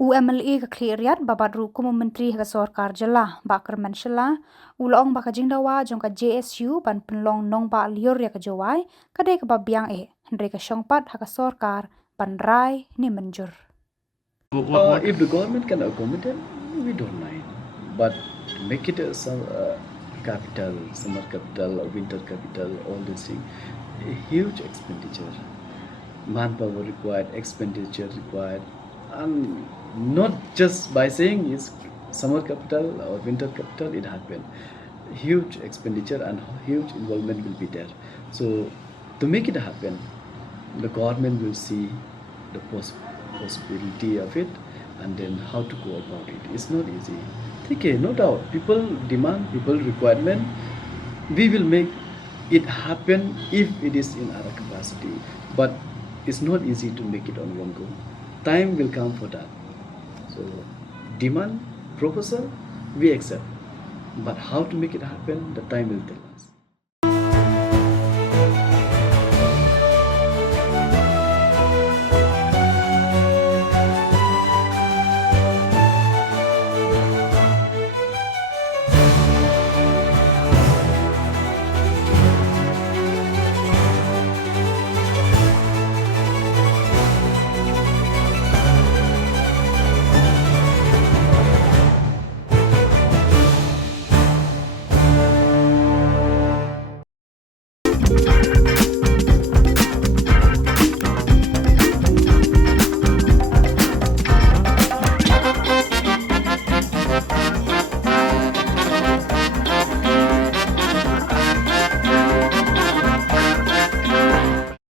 UMLE ka Kliriat babadru kumu menteri ka Sorkar ba Kyrmen Shylla ulong ba ka Jingdawa jong ka JSU ban penlong nong ba lior ya ka jawai kadai ka ba Biang Hendri ka Shong pat ha ka Sorkar ban rai ni menjur. If the government can accommodate, we don't mind. But to make it a capital, summer capital, or winter capital, all these things, a huge expenditure. Manpower required, expenditure required, and not just by saying it's summer capital or winter capital, it happened. Huge expenditure and huge involvement will be there. So to make it happen, the government will see the possibility of it and then how to go about it. It's not easy. Okay, no doubt. People demand, people requirement. We will make it happen if it is in our capacity. But it's not easy to make it on one go. Time will come for that. So demand, proposal, we accept. But how to make it happen, the time will tell.